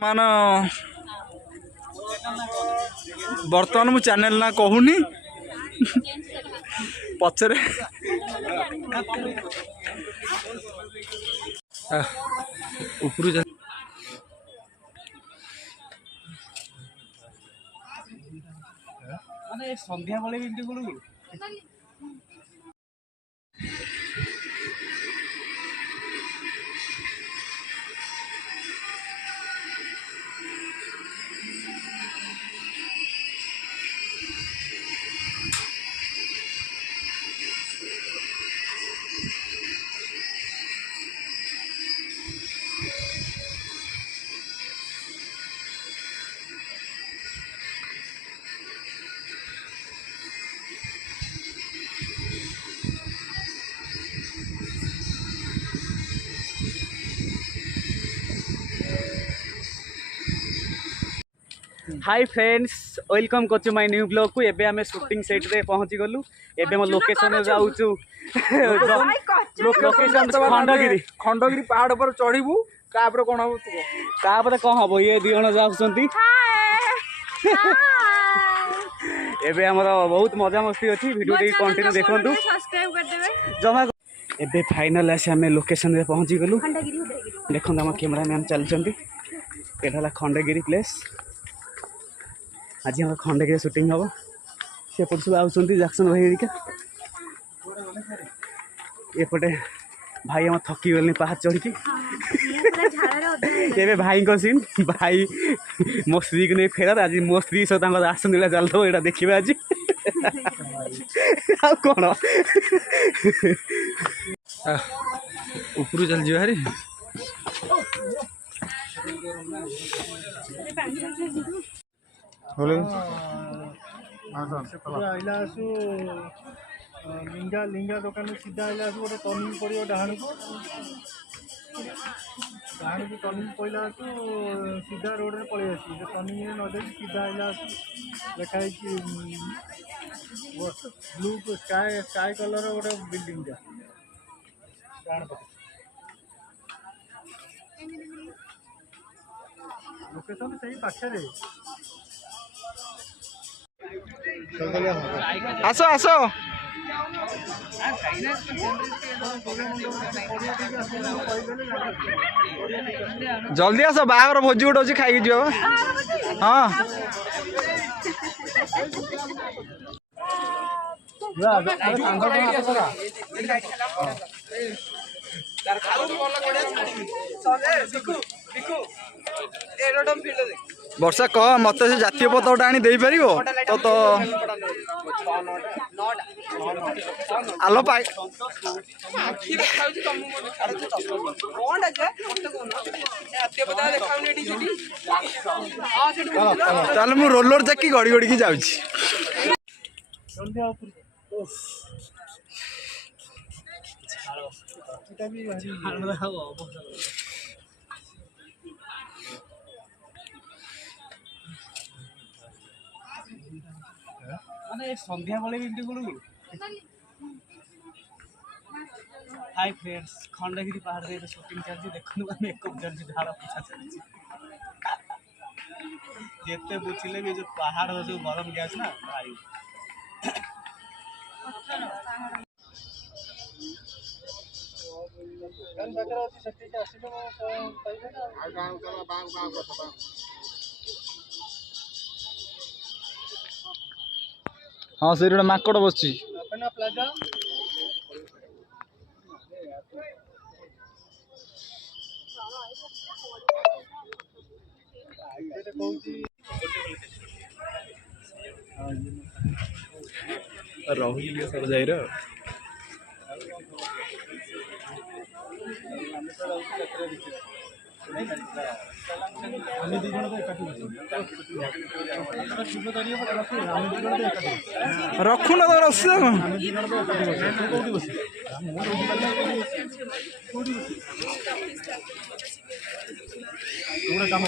मान बर्तमान मु चैनल ना कहूनी पचरे उपरू माने संध्या बेले भी गुलु हाय फ्रेंड्स वेलकम करछु माय न्यू ब्लॉग को एबे हमें शूटिंग सेट रे पहुंची गलु एबे हम लोकेशन रे जाउछु लोकेशन खंडगिरी पहाड़ पर चढ़ीबू कापर कोन हो तू कापर कोन हबो ये दी जण जाउछंती एबे हमर बहुत मजा मस्ती अछि वीडियो टी कंटिन्यू देखंतु सब्सक्राइब कर देबे जमा एबे फाइनल आसे हमें लोकेशन रे पहुंची गलु देखंतु हम कैमरामैन चलछंती एठाला खंडगिरी प्लेस आज हम खंडगिरी शूटिंग हम से पट सब आउଛନ୍ତି जैक्सन भाई हेरिका एपटे भाई हम थकी गले पहाड़ चढ़ के एबे भाई को सीन भाई मो स्त्री को नहीं फेरत आज मो स्त्री सहित आसन दिला चलतो एटा देखिबा आज आ कोन ऊपर चल जियो हरी लिंगा लिंगा दुकान सीधा आइला गोटे टर्निंग पड़ो डाण को डाण की टर्निंग पड़ा सीधा रोड में पलि आस टर्निंग न दे सीधा आइला लिखाई ब्लू स्काई स्काई कलर गोटे बिल्डिंग डाण पटे लोकेशन सही पाखे आसो आसो जल्दी आस बाहर भोजी गोटे अच्छी खाई जो हाँ वर्षा कह मत से जातीय पताका आनी दे पार तो तो आलो पाई चल मु रोलर जाकी गड़ी गड़ी की जाऊँगी माने संध्या बेले भी गुलु हाय फ्रेंड्स खंडगिरी पहाड़ रे शूटिंग चलती देखनु मेकअप जल्दी ढाल पीछा चलती जेते बुझिले भी जो पहाड़ जो गरम गैस ना भाई गन बकरा होती सत्य के आसीले मो पाइबे ना आ गांव चला बांग को हाँ से माकड़ बस प्लाजा राहुल सर जाए रखु ना तो रस काम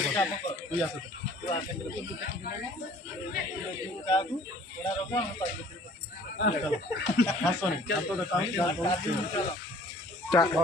कर